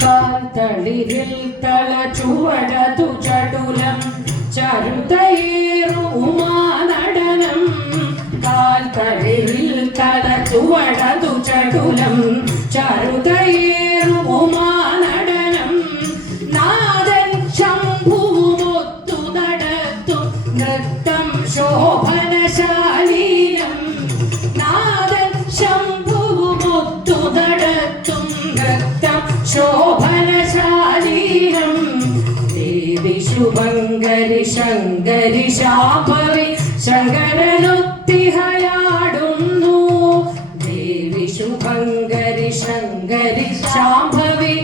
കാൽത്തളിരിൽ തള ചുവടതു ചടുലം ചരുതയേറു ഉമാനടനം കാൽത്തളിരിൽ തള ചുവടതു ചടുലം ചരുതയേറു ഉമാനടനം നാദൻ ശംഭുവുമൊത്തു നടത്തും നൃത്തം ശോഭനശാലീനം നാദൻ ശംഭുവുമൊത്തു നടത്തും നൃത്തം ശോഭനശാലീനം ദേവി ശുഭങ്കരി ശങ്കരി ശാംഭവി ശങ്കരനൊത്തിഹയാടുന്നു ദേവി ശുഭങ്കരി ശങ്കരി ശാംഭവി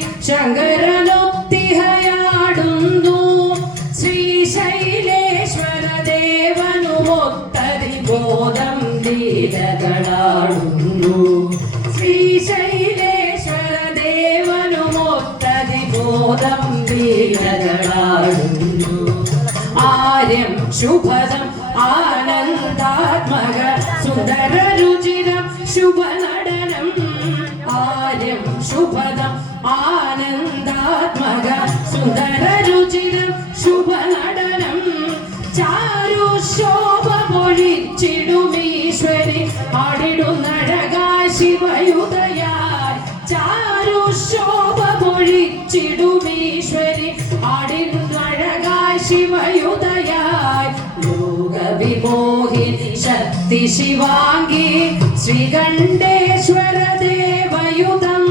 ശങ്കരനൊത്തിഹയാടുന്നു ശ്രീശൈലേശ്വര ദേവനുമൊത്തരി ബോധം ലീലകളാടുന്നു ശ്രീശൈലേശ്വര ദേവനുമൊത്തരി ബോധം ലീലകളാടുന്നു ആര്യം ശുഭദം ആനന്ദാത്മക സുന്ദര രുചിരം ശുഭനടനം ആര്യം ശുഭദം ആനന്ദാത്മക സുന്ദര രുചിരം ശുഭനടനം ചാരു ശോഭ പൊഴിച്ചിടുമീശ്വരി ആടിടുന്നഴകായ ശിവയുദയായി ചാരു ശോഭ പൊഴിച്ചിടുമീശ്വരി ആടിടുന്നഴകായ ശിവയുദയായി ലോകവിമോഹിനി ശക്തി ശിവാംഗി ശ്രീകണ്ഠേശ്വര ദേവയുധം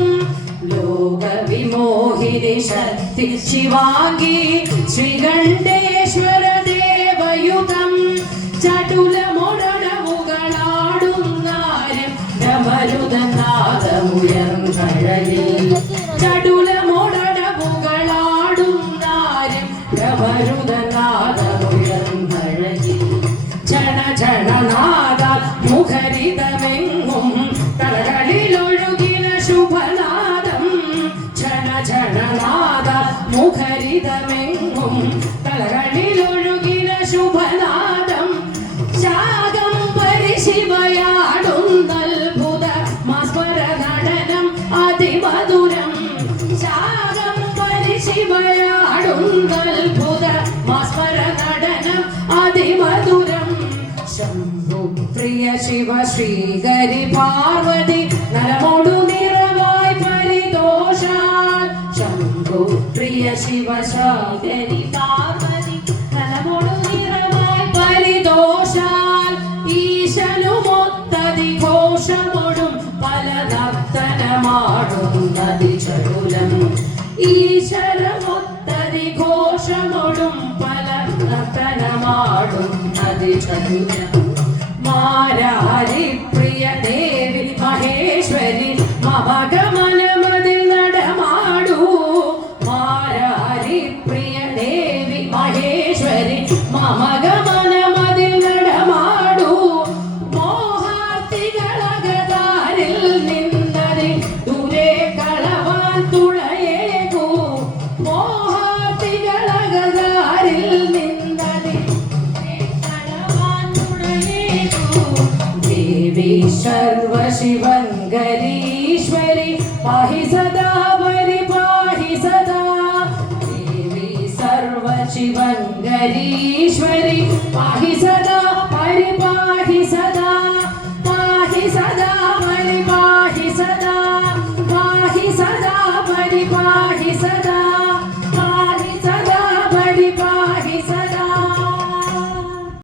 ലോകവിമോഹിനി ശക്തി ശിവാംഗി ശ്രീകണ്ഠേശ്വര ദേവയുധം ചടുലമൊടവുകളാടുന്നാരും രമരുതനാദമുയർന്നഴലിൽ ചടുലമൊടവുകളാടുന്നാരും രമരുതനാദമുയർന്നഴലിൽ ജന ജനനാദ മുഖരിതമെങ്ങും തലകളിലൊഴുകിന ശുഭനാദം ജന ജനനാദ മുഖരിതമെങ്ങും തലകളിലൊഴുകിന ശുഭനാദം ശാകം പരിശിവയാടുന്നത്ഭുത മസ്മര നടനം അതിമധുരം ശാകം പരിശിവയാടുന്നത്ഭുത മസ്മര നടനം അതിമധുരം ശംഭു പ്രിയ ശിവ ശ്രീഹരി പാർവതി നരമോടു നിറവായി പരിതോഷാൽ ശംഭു പ്രിയ ശിവ ശ്രീഹരി പാർവതി നരമോടു നിറവായി പരിതോഷാൽ ഈശനുമൊത്തതി ഘോഷമൊടും പല നർത്തനമാടുന്നതി ചടുലം ഈശ്വരമൊത്തതി ഘോഷമൊടും പല നർത്തനമാടുന്നതി ചടുലം മാരാരി പ്രിയ ദേവി മഹേശ്വരി മമഗമനമതിൽ നടമാടൂ മാരാരി പ്രിയ ദേവി മഹേശ്വരി മമഗമനമതിൽ നടമാടൂ മോഹാർത്തികളകതാരിൽ നിന്നതി ദൂരെ കളവാൻ തുണയേകൂ മോഹാർത്തികളകതാരിൽ നിന്നതി കളവാൻ തുണയേകൂ ദേവി സർവശിവങ്കരീശ്വരി പാഹി സദാ പരിപാഹി സദാ ദേവി സർവശിവങ്കരീശ്വരി പാഹി സദാ